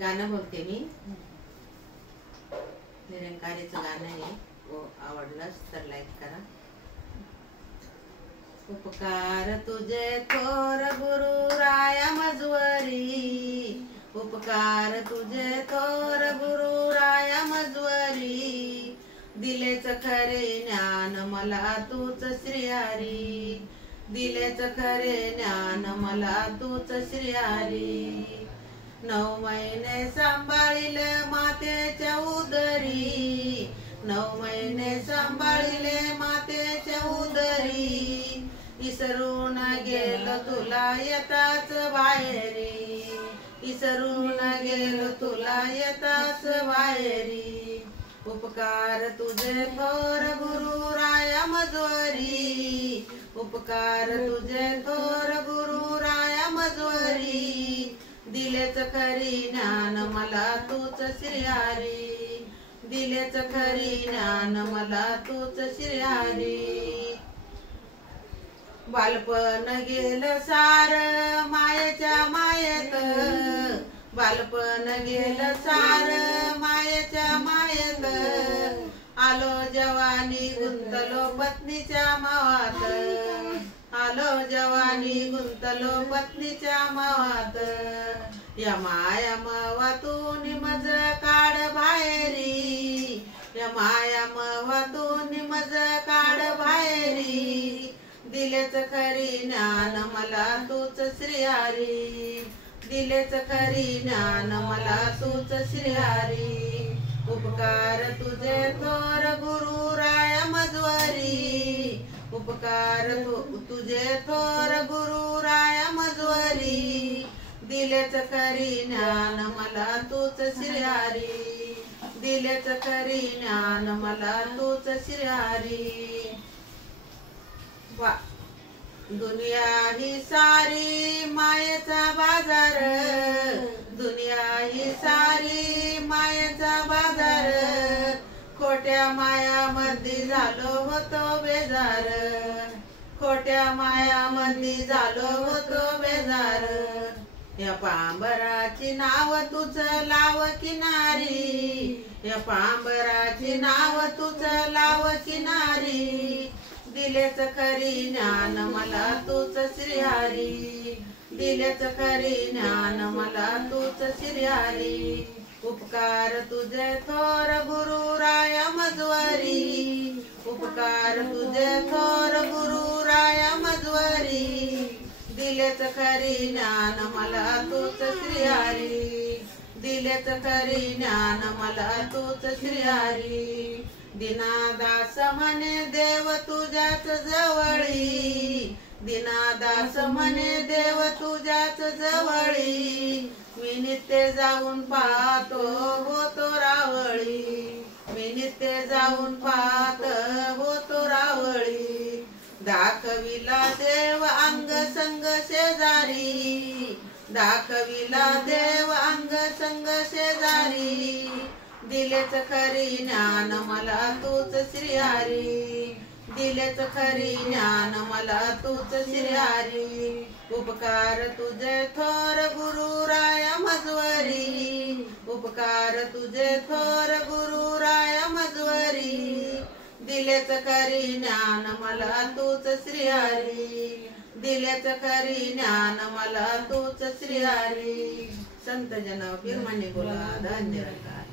गाणं बोलते मी. निरंकारीचं गाणं आहे. आवडलंच तर लाईक करा. उपकार तुझे थोर गुरु राया मजवरी, उपकार तुझे थोर गुरु राया मजवरी, दिलेच खरे ज्ञान मला तूच श्रीहरी, दिलेच खरे ज्ञान मला तूच श्रीहरी. 9 महिने सांभाळिले मातेच्या उदरी, 9 महिने सांभाळिले मातेच्या उदरी, इसरून गेलो तुला येताच बाहेरी, इसरून गेलो तुला येताच बाहेरी. उपकार तुझे थोर गुरु राया मजवरी, उपकार तुझे थोर गुरु राया मजवरी, दिलेच खरी ज्ञान मला तूच श्रीहरी, दिलेच खरी ज्ञान मला तूच श्रीहरी. बालपण गेलं सार मायेच्या मायेत, बालपण गेलं सार मायेच्या मायेत, आलो जवानी गुंतलो पत्नीच्या मावात, आलो जवानी गुंतलो पत्नीच्या मावात. या माया मावातून मज काढ बाहेरी, या माया मावातून मज काढ बाहेरी, दिलेच खरी ज्ञान मला तूच श्रीहरी, दिलेच खरी ज्ञान मला तूच श्रीहरी. उपकार तुझे थोर गुरु राया मजवरी, उपकार तुझे थोर गुरु राया मजवरी, दिलेच खरी ज्ञान मला तूच श्रीहरी, दिलेच खरी ज्ञान मला तूच श्रीहरी. दुनिया ही सारी मायेचा बाजार, दुनिया ही सारी मायेचा बाजार, खोट्या मायामध्ये झालो होतो बेजार, खोट्या मायामध्ये झालो होतो बेजार. या पांबराची नाव तुझ लाव किनारी, या पांबराची नाव तुझ लाव किनारी, दिलेच खरी ज्ञान मला तूच श्रीहरी, दिलेच खरी ज्ञान मला तूच श्रीहरी. उपकार तुझे थोर गुरु राया मजवरी, उपकार तुझे थोर गुरु राया मजवरी, दिलेच खरी ज्ञान मला तूच श्रीहरी, दिलेच खरी ज्ञान मला तूच श्रीहरी. दीनादास म्हणे देव तुझ्याच जवळी, दीनादास म्हणे देव तुझ्याच जवळी, मी नित्य जाऊन पाहतो होतो रावळी, मी नित्य जाऊन पाहत होतो रावळी. दाखविला देव अंग संग शेजारी, दाखविला देव अंग संग शेजारी, दिलेच खरी ज्ञान मला तूच श्रीहरी, दिलेच खरी ज्ञान मला तूच श्रीहरी. उपकार तुझे थोर गुरु राया मजवरी, उपकार तुझे थोर गुरु राया मजवरी, दिलेच खरी ज्ञान मला तूच श्रीहरी, दिलेच खरी ज्ञान मला तूच श्रीहरी. संत जन फिर म्हणे बोला धन्यवाद.